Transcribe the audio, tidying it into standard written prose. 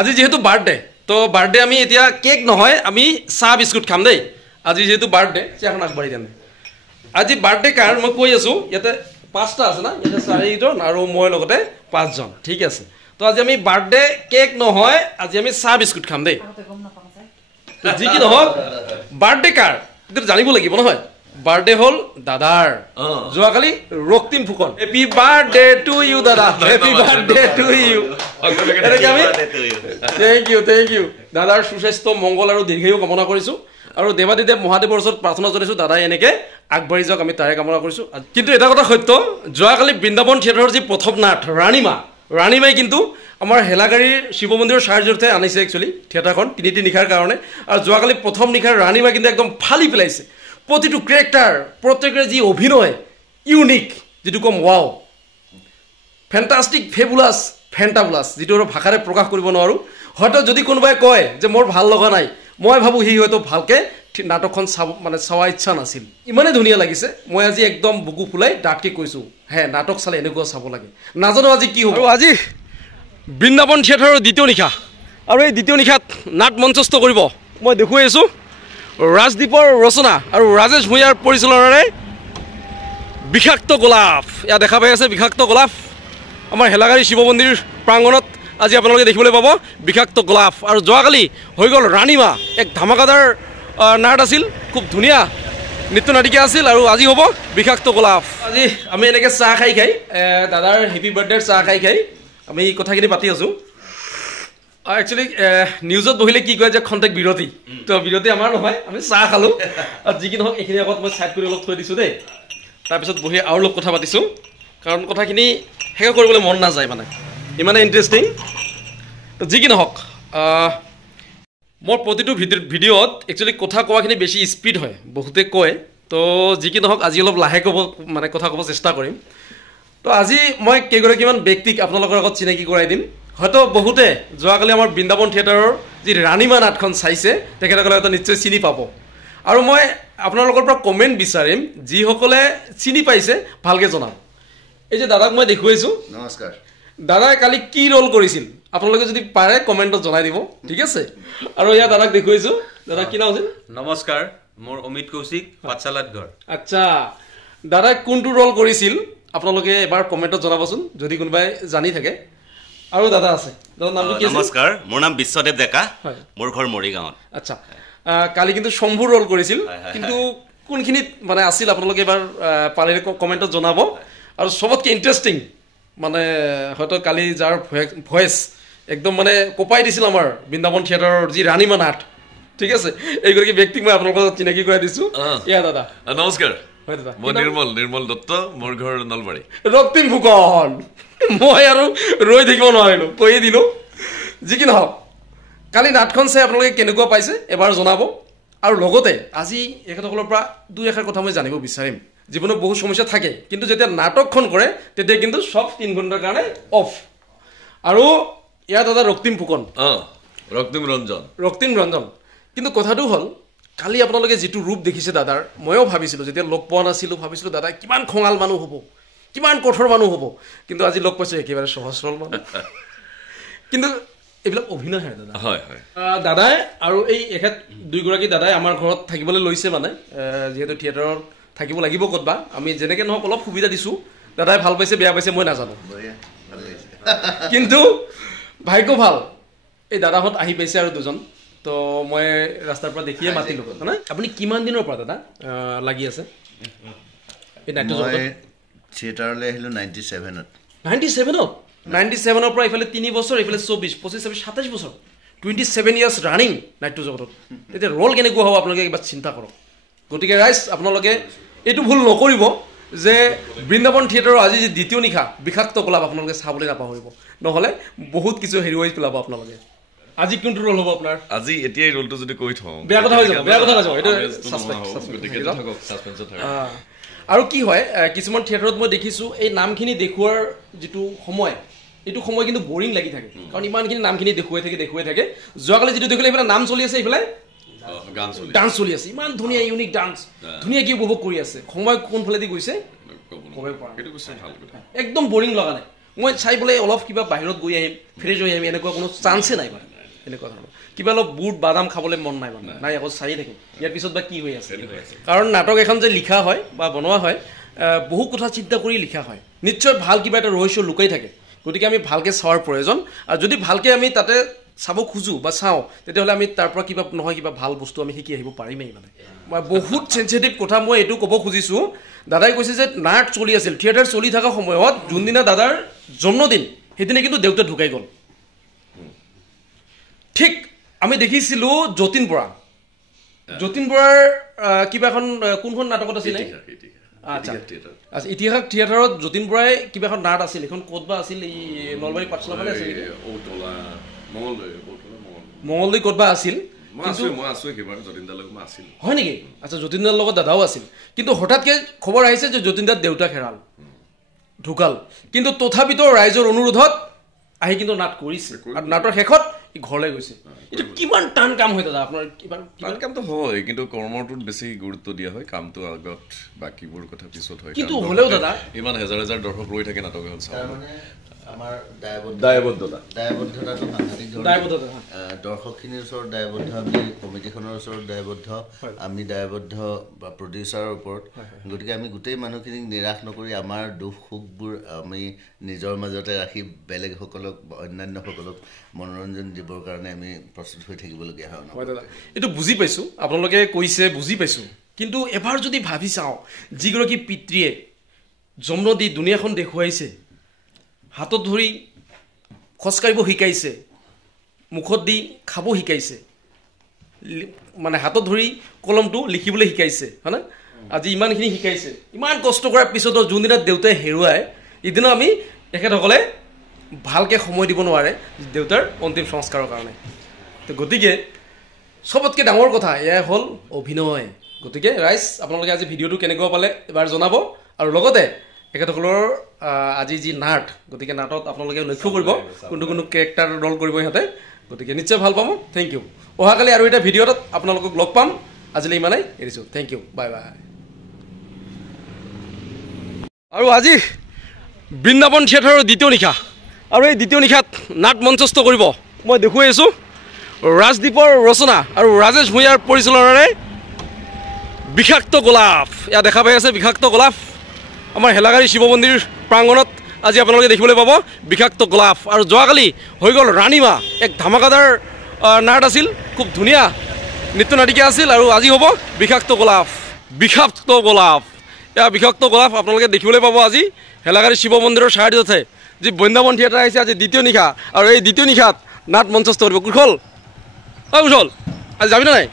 আজি যেহেতু বাৰ্থডে তো বাৰ্থডে আমি এতিয়া কেক নহয় আমি চাহ বিস্কুট খাম দেই আজি যেহেতু বাৰ্থডে চেয়াৰখন আগবাঢ়ি দিম আজি বাৰ্থডে কাৰ মই কৈ আছোঁ ইয়াতে 5টা আছে না ইয়াতে 4জন আৰু মই লগতে 5জন ঠিক আছে তো আজি আমি বাৰ্থডে কেক নহয় আজি আমি চাহ বিস্কুট খাম দেই যি কি নহওক বাৰ্থডে কাৰ এইটো জানিব লাগিব নহয় বাৰ্থডে হল দাদাৰ যোৱাকালি Raktim Phukan happy birthday to you দাদা happy birthday to you thank you দাদাৰ সুস্বাস্থ্য মংগল আৰু দীৰ্ঘায়ু কামনা কৰিছোঁ আৰু দেৱাদিদেৱ মহাদেৱৰ ওচৰত প্ৰাৰ্থনা জনাইছোঁ দাদাই এনেকৈ আগবাঢ়ি যাওক আমি তাৰে কামনা কৰিছোঁ কিন্তু এটা কথা সত্য যোৱাকালি বৃন্দাবন থিয়েটাৰৰ যি প্ৰথম নাট ৰাণীমাই কিন্তু আমাৰ হেলাগাড়ীৰ শিৱ মন্দিৰৰ চাৰ্জতে আনিছে একচুৱেলি থিয়েটাৰখন 3টি নিশাৰ কাৰণে আৰু যোৱাকালি প্ৰথম নিশাৰ ৰাণীমাই কিন্তু একদম ফালি পেলাইছে প্ৰতিটো কেৰেক্টাৰ প্ৰত্যেকৰে যি অভিনয় ইউনিক যিটো কম ৱাও ফেণ্টাষ্টিক ফেবুলাছ ফেণ্টাবুলাছ যিটো আৰু ভাষাৰে প্ৰকাশ কৰিব নোৱাৰোঁ হয়তো যদি কোনোবাই কয় যে মোৰ ভাল লগা নাই মই ভাবোঁ সি হয়তো ভালকৈ নাটকখন চোৱা ইচ্ছা নাছিল ইমানেই ধুনীয়া লাগিছে মই আজি একদম বুকু ফুলাই ডাঠকৈ কৈছোঁ হে নাটক চালে এনেকুৱা চাব লাগে নাজানো আজি কি হ'ব আজি বৃন্দাবন থিয়েটাৰৰ দ্বিতীয় নিশা আৰু এই দ্বিতীয় নিশাত নাট মঞ্চস্থ কৰিব মই দেখুৱাই আছোঁ ৰাজদীপৰ ৰচনা আৰু ৰাজেশ ভূঞাৰ পৰিচালনাৰে বিষাক্ত গোলাপ ইয়াত দেখা পাই আছে বিষাক্ত গোলাপ আমাৰ হেলাগাড়ী শিৱ মন্দিৰ প্ৰাংগণত আজি আপোনালোকে দেখিবলৈ পাব বিষাক্ত গোলাপ আৰু যোৱাকালি হৈ গ'ল ৰাণীমা এক ধামাকাদাৰ নাট আছিল খুব ধুনীয়া নৃত্য নাটিকা আছিল আৰু আজি হ'ব বিষাক্ত গোলাপ আজি আমি এনেকৈ চাহ খাই দাদাৰ হেপী বাৰ্থডেৰ চাহ খাই আমি কথাখিনি পাতি আছোঁ একচুৱেলি নিউজত বহিলে কি কয় যে খন্তেক বিৰতি তো বিৰতি আমাৰ নহয় আমি চাহ খালোঁ আৰু যি কি নহওক এইখিনি আগত মই ছাইড কৰি অলপ থৈ দিছোঁ দেই তাৰপিছত বহি আৰু অলপ কথা পাতিছোঁ কাৰণ কথাখিনি শেষ কৰিবলৈ মন নাযায় মানে ইমানে ইণ্টাৰেষ্টিং তো যি কি নহওক মোৰ প্ৰতিটো ভিডিঅ'ত একচুৱেলি কথা কোৱাখিনি বেছি স্পীড হয় বহুতে কয় তো যি কি নহওক আজি অলপ লাহে কথা ক'ব চেষ্টা কৰিম তো আজি মই কেইগৰাকীমান ব্যক্তিক আপোনালোকৰ আগত চিনাকি কৰাই দিম হয়তো বহুতে যোৱাকালি আমাৰ বৃন্দাবন থিয়েটাৰৰ যি ৰাণীমা নাটখন চাইছে তেখেতসকলে হয়তো নিশ্চয় চিনি পাব আৰু মই আপোনালোকৰ পৰা কমেণ্ট বিচাৰিম যিসকলে চিনি পাইছে ভালকৈ জনাম এই যে দাদাক মই দেখুৱাইছোঁ নমস্কাৰ দাদাই কালি কি ৰোল কৰিছিল আপোনালোকে যদি পাৰে কমেণ্টত জনাই দিব ঠিক আছে আৰু ইয়াত দাদাক দেখুৱাইছোঁ দাদা কি নাম আছিল নমস্কাৰ মোৰ অমিত কৌশিক পাঠশালাত ঘৰ আচ্ছা দাদাই কোনটো ৰোল কৰিছিল আপোনালোকে এবাৰ কমেণ্টত জনাবচোন যদি কোনোবাই জানি থাকে আৰু দাদা আছে দাদাৰ নামটো কি আছিল নমস্কাৰ মোৰ নাম বিশ্বদেৱ ডেকা মোৰ ঘৰ মৰিগাঁৱত আচ্ছা কালি কিন্তু শম্ভু ৰোল কৰিছিল কিন্তু কোনখিনিত মানে আছিল আপোনালোকে এবাৰ পাৰিলে কমেণ্টত জনাব আৰু চবতকৈ ইণ্টাৰেষ্টিং মানে হয়তো কালি যাৰ ভইচ একদম মানে কপাই দিছিল আমাৰ বৃন্দাবন থিয়েটাৰৰ যি ৰাণীমা নাট ঠিক আছে এইগৰাকী ব্যক্তিক মই আপোনালোকৰ চিনাকি কৰাই দিছোঁ এয়া দাদা নমস্কাৰ মই নিৰ্মল দত্ত মোৰ ঘৰ নলবাৰী ৰক্তিম ফুকন মই আৰু ৰৈ থাকিব নোৱাৰিলোঁ কৈয়ে দিলোঁ যি কি নহওক কালি নাটখন চাই আপোনালোকে কেনেকুৱা পাইছে এবাৰ জনাব আৰু লগতে আজি এখেতসকলৰ পৰা দুই এষাৰ কথা মই জানিব বিচাৰিম জীৱনত বহুত সমস্যা থাকে কিন্তু যেতিয়া নাটকখন কৰে তেতিয়া কিন্তু সব 3 ঘণ্টাৰ কাৰণে অফ আৰু ইয়াত দাদা ৰক্তিম ফুকন ৰক্তিম ৰঞ্জন কিন্তু কথাটো হ'ল কালি আপোনালোকে যিটো ৰূপ দেখিছে দাদাৰ ময়ো ভাবিছিলোঁ যেতিয়া লগ পোৱা নাছিলোঁ ভাবিছিলোঁ দাদা কিমান খঙাল মানুহ হ'ব কিমান কঠোৰ মানুহ হ'ব কিন্তু আজি লগ পাইছোঁ একেবাৰে সহজ সৰল মানুহ কিন্তু এইবিলাক অভিনয় হয় দাদা হয় হয় দাদাই আৰু এই এখেত দুইগৰাকী দাদাই আমাৰ ঘৰত থাকিবলৈ লৈছে মানে যিহেতু থিয়েটাৰত থাকিব লাগিব ক'তবা আমি যেনেকৈ নহওক অলপ সুবিধা দিছোঁ দাদাই ভাল পাইছে বেয়া পাইছে মই নাজানো কিন্তু ভাগ্য ভাল এই দাদাহঁত আহি পাইছে আৰু দুজন তো মই ৰাস্তাৰ পৰা দেখিয়ে মাতিলোঁ মানে আপুনি কিমান দিনৰ পৰা দাদা লাগি আছে এই নাট্য জগতত থিয়েটাৰলৈ আহিলোঁ 97ত 97ৰ পৰা এইফালে 3 বছৰ এইফালে 24 25 27 বছৰ 27 ইয়াৰ্ছ ৰানিং নাট্য জগতত তেতিয়া ৰোল কেনেকুৱা হ'ব আপোনালোকে এবাৰ চিন্তা কৰক গতিকে ৰাইজ আপোনালোকে এইটো ভুল নকৰিব যে বৃন্দাবন থিয়েটাৰৰ আজি যি দ্বিতীয় নিশা বিষাক্ত গোলাপ আপোনালোকে চাবলৈ নাপাহৰিব নহ'লে বহুত কিছু হেৰুৱাই পেলাব আপোনালোকে আজি কোনটো ৰোল হ'ব আপোনাৰ আজি এতিয়াই ৰোলটো যদি কৈ থওঁ বেয়া কথা হৈ যাব এইটো আৰু কি হয় কিছুমান থিয়েটাৰত মই দেখিছোঁ এই নামখিনি দেখুওৱাৰ যিটো সময় এইটো সময় কিন্তু বৰিং লাগি থাকে কাৰণ ইমানখিনি নামখিনি দেখুৱাই থাকে যোৱাকালি যিটো দেখিলে এইফালে নাম চলি আছে এইফালে ডান্স চলি আছে ইমান ধুনীয়া ইউনিক ডান্স ধুনীয়াকৈ উপভোগ কৰি আছে সময় কোনফালেদি গৈছে একদম বৰিং লগা নাই মই চাই বোলে অলপ কিবা বাহিৰত গৈ আহিম ফ্ৰেছ হৈ আহিম এনেকুৱা কোনো চান্সে নাই মানে এনেকুৱা ধৰণৰ কিবা অলপ বুট বাদাম খাবলৈ মন নাই মানে নাই আকৌ চাই থাকিম ইয়াৰ পিছত বা কি হৈ আছে কাৰণ নাটক এখন যে লিখা হয় বা বনোৱা হয় বহু কথা চিন্তা কৰি লিখা হয় নিশ্চয় ভাল কিবা এটা ৰহস্য লুকাই থাকে গতিকে আমি ভালকৈ চোৱাৰ প্ৰয়োজন আৰু যদি ভালকৈ আমি তাতে চাব খোজোঁ বা চাওঁ তেতিয়াহ'লে আমি তাৰ পৰা কিবা নহয় কিবা ভাল বস্তু আমি শিকি আহিব পাৰিমেই মানে মই বহুত চেঞ্চিটিভ কথা মই এইটো ক'ব খুজিছোঁ দাদাই কৈছে যে নাট চলি আছিল থিয়েটাৰ চলি থকা সময়ত যোনদিনা দাদাৰ জন্মদিন সেইদিনা কিন্তু দেউতা ঢুকাই গ'ল ঠিক আমি দেখিছিলোঁ যতীন বৰাৰ কিবা এখন কোনখন নাটকত আছিলে আচ্ছা আচ্ছা ইতিহাস থিয়েটাৰত যতীন বৰাই কিবা এখন নাট আছিল এখন ক'ত বা আছিল এই নলবাৰী পাঠশালা ফালে আছিল মঙলদৈ ক'ত বা আছিল হয় নেকি আচ্ছা যতীন দাৰ লগত দাদাও আছিল কিন্তু হঠাৎকৈ খবৰ আহিছে যে যতীন দাৰ দেউতাক হেৰাল ঢুকাল কিন্তু তথাপিতো ৰাইজৰ অনুৰোধত আহি কিন্তু নাট কৰিছে আৰু নাটৰ শেষত ঘৰলৈ গৈছে এইটো কিমান টান কাম হয় দাদা আপোনাৰ টান কামটো হয় কিন্তু কৰ্মটোত বেছি গুৰুত্ব দিয়া হয় কামটো আগত বাকীবোৰ কথা পিছত হয় কিন্তু হ'লেও দাদা ইমান হাজাৰ হাজাৰ দৰ্শক ৰৈ থাকে নাটক এখন চাব আমাৰ দায়বদ্ধতাটো দৰ্শকখিনিৰ ওচৰত দায়বদ্ধ আমি কমিটিখনৰ ওচৰত দায়বদ্ধ আমি দায়বদ্ধ বা প্ৰডিউচাৰৰ ওপৰত গতিকে আমি গোটেই মানুহখিনিক নিৰাশ নকৰি আমাৰ দুখ সুখবোৰ আমি নিজৰ মাজতে ৰাখি বেলেগসকলক অন্যান্যসকলক মনোৰঞ্জন দিবৰ কাৰণে আমি প্ৰস্তুত হৈ থাকিবলগীয়া হয় দাদা এইটো বুজি পাইছোঁ আপোনালোকে কৈছে বুজি পাইছোঁ কিন্তু এবাৰ যদি ভাবি চাওঁ যিগৰাকী পিতৃয়ে জন্ম দি দুনীয়াখন দেখুৱাইছে হাতত ধৰি খোজকাঢ়িব শিকাইছে মুখত দি খাব শিকাইছে মানে হাতত ধৰি কলমটো লিখিবলৈ শিকাইছে হয়নে আজি ইমানখিনি শিকাইছে ইমান কষ্ট কৰাৰ পিছতো যোনদিনা দেউতাই হেৰুৱাই ইদিনা আমি তেখেতসকলে ভালকৈ সময় দিব নোৱাৰে দেউতাৰ অন্তিম সংস্কাৰৰ কাৰণে তো গতিকে চবতকৈ ডাঙৰ কথা এয়াই হ'ল অভিনয় গতিকে ৰাইজ আপোনালোকে আজি ভিডিঅ'টো কেনেকুৱা পালে এবাৰ জনাব আৰু লগতে তেখেতসকলৰ আজি যি নাট গতিকে নাটত আপোনালোকে লক্ষ্য কৰিব কোনটো কোনটো কেৰেক্টাৰ ৰ'ল কৰিব সিহঁতে গতিকে নিশ্চয় ভাল পাব থেংক ইউ অহাকালি আৰু এটা ভিডিঅ'ত আপোনালোকক লগ পাম আজিলৈ ইমানেই এৰিছোঁ থেংক ইউ বাই বাই আৰু আজি বৃন্দাবন থিয়েটাৰৰ দ্বিতীয় নিশা আৰু এই দ্বিতীয় নিশাত নাট মঞ্চস্থ কৰিব মই দেখুৱাই আছোঁ ৰাজদ্বীপৰ ৰচনা আৰু ৰাজেশ ভূঞাৰ পৰিচালনাৰে বিষাক্ত গোলাপ এয়া দেখা পাই আছে বিষাক্ত গোলাপ আমাৰ হেলাগাৰী শিৱ মন্দিৰ প্ৰাংগণত আজি আপোনালোকে দেখিবলৈ পাব বিষাক্ত গোলাপ আৰু যোৱাকালি হৈ গ'ল ৰাণীমা এক ধামাকাদাৰ নাট আছিল খুব ধুনীয়া নৃত্য নাটিকা আছিল আৰু আজি হ'ব বিষাক্ত গোলাপ এয়া বিষাক্ত গোলাপ আপোনালোকে দেখিবলৈ পাব আজি হেলাগাৰী শিৱ মন্দিৰৰ চাৰিওফালে যি বৃন্দাবন থিয়েটাৰ আহিছে আজি দ্বিতীয় নিশা আৰু এই দ্বিতীয় নিশাত নাট মঞ্চস্থ কৰিব কুশল আজি যাবি নাই